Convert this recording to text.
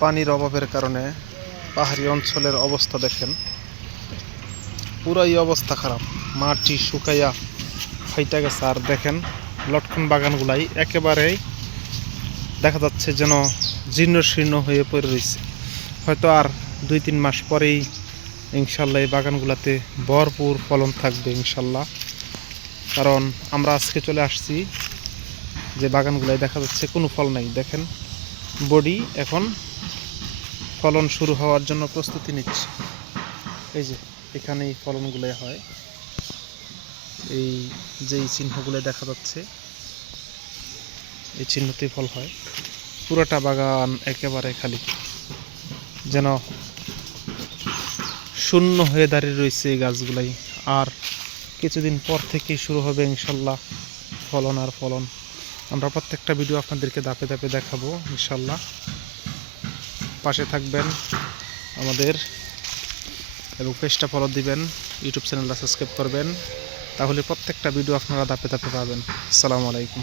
পানির অভাবের কারণে পাহাড়ি অঞ্চলের অবস্থা দেখেন, পুরাই অবস্থা খারাপ। মাটি শুকাইয়া ফাইটা গেছে। আর দেখেন লটকন বাগানগুলাই একেবারেই দেখা যাচ্ছে যেন জীর্ণ শীর্ণ হয়ে পড়ে রয়েছে। হয়তো আর 2-3 মাস পরেই ইনশাল্লাহ এই বাগানগুলোতে ভরপুর ফলন থাকবে ইনশাল্লাহ। কারণ আমরা আজকে চলে আসছি যে বাগানগুলাই দেখা যাচ্ছে কোনো ফল নাই। দেখেন বডি এখন ফলন শুরু হওয়ার জন্য প্রস্তুতি নিচ্ছে। এই যে এখানেই ফলনগুলো হয়, এই যেই চিহ্নগুলো দেখা যাচ্ছে এই চিহ্নতেই ফল হয়। পুরোটা বাগান একেবারে খালি, যেন শূন্য হয়ে দাঁড়িয়ে রয়েছে এই গাছগুলাই। আর কিছুদিন পর থেকেই শুরু হবে ইনশাল্লাহ ফলন আর ফলন। আমরা প্রত্যেকটা ভিডিও আপনাদেরকে ধাপে ধাপে দেখাবো ইনশাল্লাহ। পাশে থাকবেন আমাদের এবং পেজটা ফলো দিবেন, ইউটিউব চ্যানেলটা সাবস্ক্রাইব করবেন, তাহলে প্রত্যেকটা ভিডিও আপনারা ধাপে ধাপে পাবেন। আসসালামু আলাইকুম।